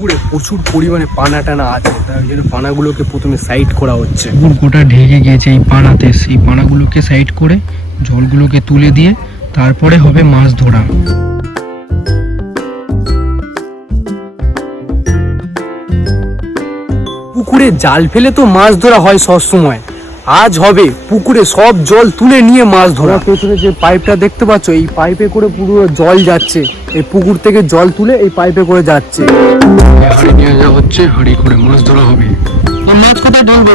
পুকুরে প্রচুর পরিমাণে পানা টানা আছে, তার জন্য পানাগুলোকে প্রথমে সাইড করা হচ্ছে। পুকুর গোটা ঢেকে গিয়েছে এই পানাতে, সেই পানাগুলোকে সাইড করে জলগুলোকে তুলে দিয়ে তারপরে হবে মাছ ধরা। পুকুরে জাল ফেলে তো মাছ ধরা হয় সব সময়, আজ হবে পুকুরে সব জল তুলে নিয়ে মাছ ধরা। পেছনে যে পাইপটা দেখতে পাচ্ছ, এই পাইপে করে পুরো জল যাচ্ছে, এই পুকুর থেকে জল তুলে এই পাইপে করে যাচ্ছে। হাঁড়ি নিয়ে যাওয়া হচ্ছে, হাঁড়ি করে মাছ ধরা হবে। মাছ কোথায় ঢালবো?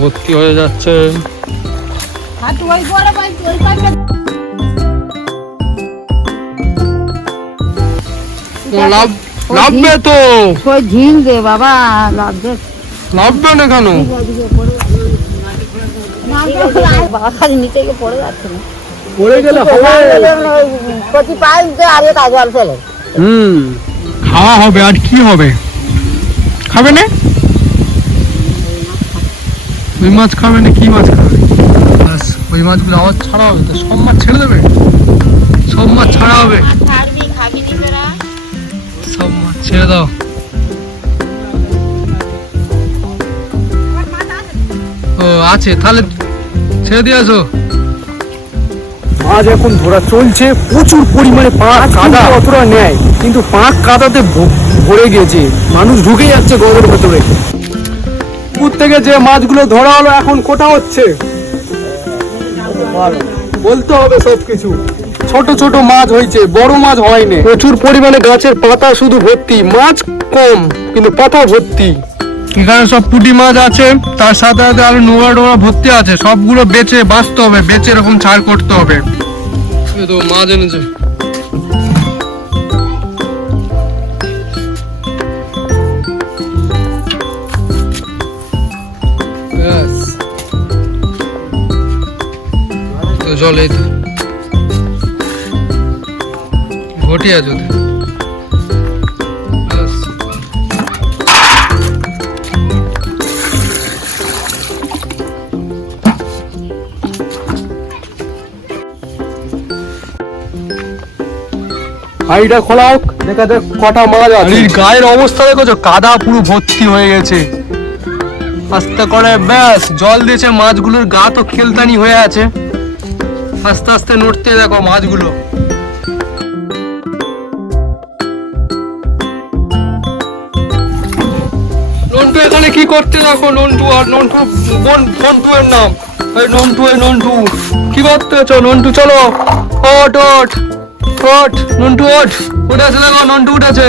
ভর্তি হয়ে যাচ্ছে। লাভবে তো ঝিল দে বাবা, লাভবে লাভবে না কেন? নিচে পড়ে যাচ্ছে না, পড়ে গেলে প্রতি পাইপে আগে কাজ জল ফেলে। খাওয়া হবে আর কি হবে, খাবে না? ওই মাছ খাবে না, কি মাছ খাবে? ব্যাস ওই মাছগুলো আবার ছাড়া হবে তো, সব মাছ ছেড়ে দেবে, সব মাছ ছাড়া হবে, সব মাছ ছেড়ে দাও। ও আছে, তাহলে ছেড়ে দিয়ে আসো। মাছ এখন ধরা চলছে, প্রচুর পরিমাণে পাঁক কাদা অতটা নেয়, কিন্তু পাঁক কাদাতে ভরে গেছে, মানুষ ঢুকে যাচ্ছে গর্তের ভেতরে। পুকুর থেকে যে মাছগুলো ধরা হলো এখন কোটা হচ্ছে, বলতে হবে সবকিছু। ছোট ছোট মাছ হয়েছে, বড় মাছ হয়নি। প্রচুর পরিমাণে গাছের পাতা শুধু ভর্তি, মাছ কম কিন্তু পাতা ভর্তি। এখানে সব পুঁটি মাছ আছে, তার সাথে সাথে আরো নোংরা টোংরা ভর্তি আছে, সবগুলো বেচে বাঁচতে হবে, বেচে এরকম ছাড় করতে হবে। তো মাছ এনেছে, জল এই তো ঘটি আছে ওদের। হাঁড়িটা খোলা হোক, দেখা যাক কটা মাছ আছে। গায়ের অবস্থা দেখো, কাদা পুরো ভর্তি হয়ে গেছে। আস্তে করে ব্যাস জল দিয়েছে, মাছগুলোর গা তো খেলতানি হয়ে আছে, আস্তে আস্তে নড়তে দেখো মাছগুলো। নন্টু এখানে কি করতে দেখো, নন্টু আর নন্টু নন্টু এর নাম, নন্টু কি করতে আছো? নন্টু চলো, ওঠ ওঠ ওঠ, নন্টু ওঠ, উঠেছে দেখো, নন্টু উঠেছে।